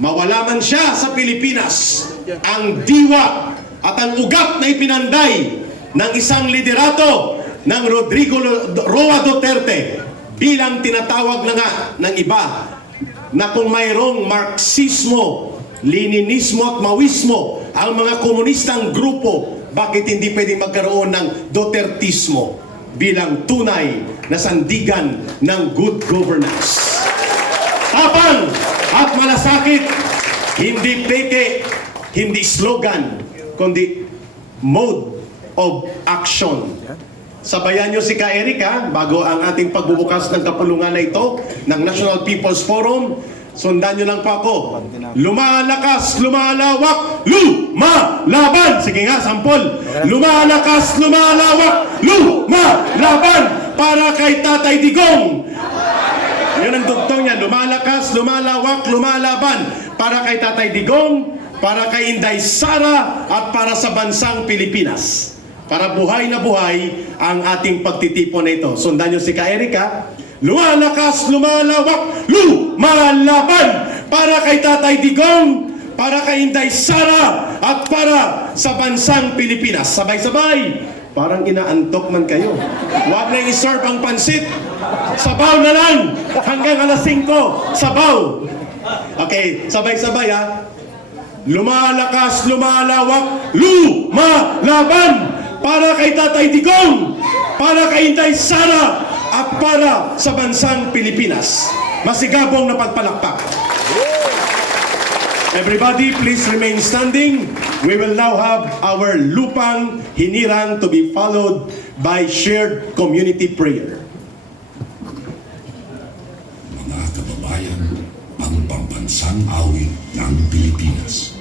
Mawala man siya sa Pilipinas, ang diwa at ang ugat na ipinanday ng isang liderato ng Rodrigo Roa Duterte bilang tinatawag na nga ng iba na kung mayroong Marxismo, Leninismo at Maoismo ang mga komunistang grupo, bakit hindi pwedeng magkaroon ng Dutertismo bilang tunay na sandigan ng good governance? Tapang at malasakit, hindi peke, hindi slogan, kundi mode of action. Sabayan nyo si Ka Erika bago ang ating pagbubukas ng kapulungan na ito ng National People's Forum. Sundan nyo lang po ako. Lumalakas, lumalawak, lumalaban. Sige nga, sampol. Lumalakas, lumalawak, lumalaban para kay Tatay Digong. Yun ang dugtong niya. Lumalakas, lumalawak, lumalaban para kay Tatay Digong, para kay Inday Sara at para sa bansang Pilipinas. Para buhay na buhay ang ating pagtitipon na ito. Sundan nyo si Ka Erika. Lumalakas, lumalawak, lumalaban para kay Tatay Digong, para kay Inday Sara at para sa bansang Pilipinas. Sabay-sabay. Parang inaantok man kayo. Huwag na i-serve ang pansit. Sabaw na lang. Hanggang alas 5. Sabaw. Okay, sabay-sabay ha. Lumalakas, lumalawak, lumalaban para kay Tatay Digong, para kay Inday Sara at para sa bansang Pilipinas. Masigabong na pagpalakpak. Everybody, please remain standing. We will now have our lupang hinirang to be followed by shared community prayer. Mga kababayan, ang pambansang awit ng Pilipinas.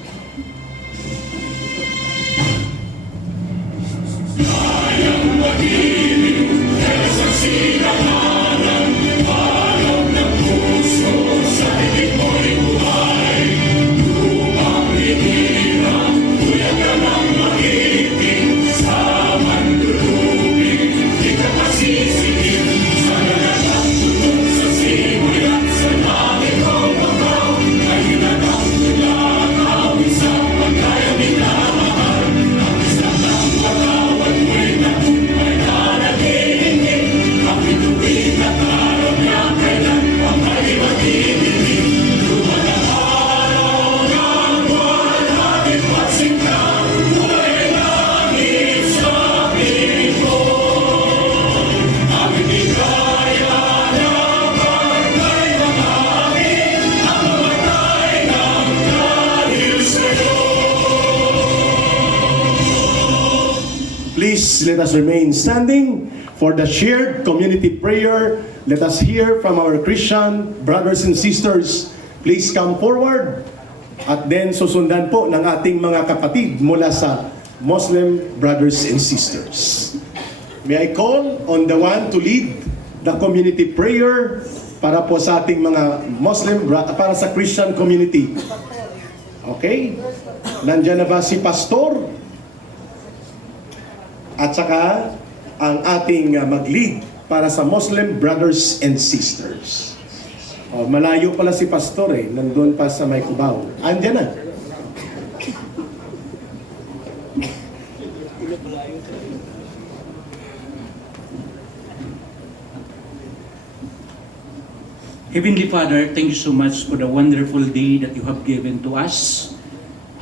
Please let us remain standing for the shared community prayer. Let us hear from our Christian brothers and sisters. Please come forward. At then susundan po ng ating mga kapatid mula sa Muslim brothers and sisters. May I call on the one to lead the community prayer para po sa ating mga Muslim, para sa Christian community. Okay? Nandiyan na ba si Pastor? At saka ang ating mag-lead para sa Muslim brothers and sisters. Oh, malayo pala si Pastor eh. Nandun pa sa may Cubao. Andyan na. Heavenly Father, thank you so much for the wonderful day that you have given to us.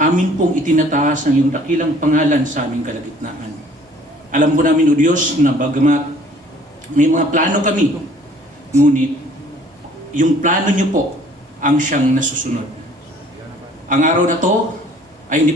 Amin pong itinataas ang iyong dakilang pangalan sa aming kalagitnaan. Alam po namin, O Diyos, na bagamat may mga plano kami, ngunit yung plano niyo po ang siyang nasusunod. Ang araw na to ay hindi po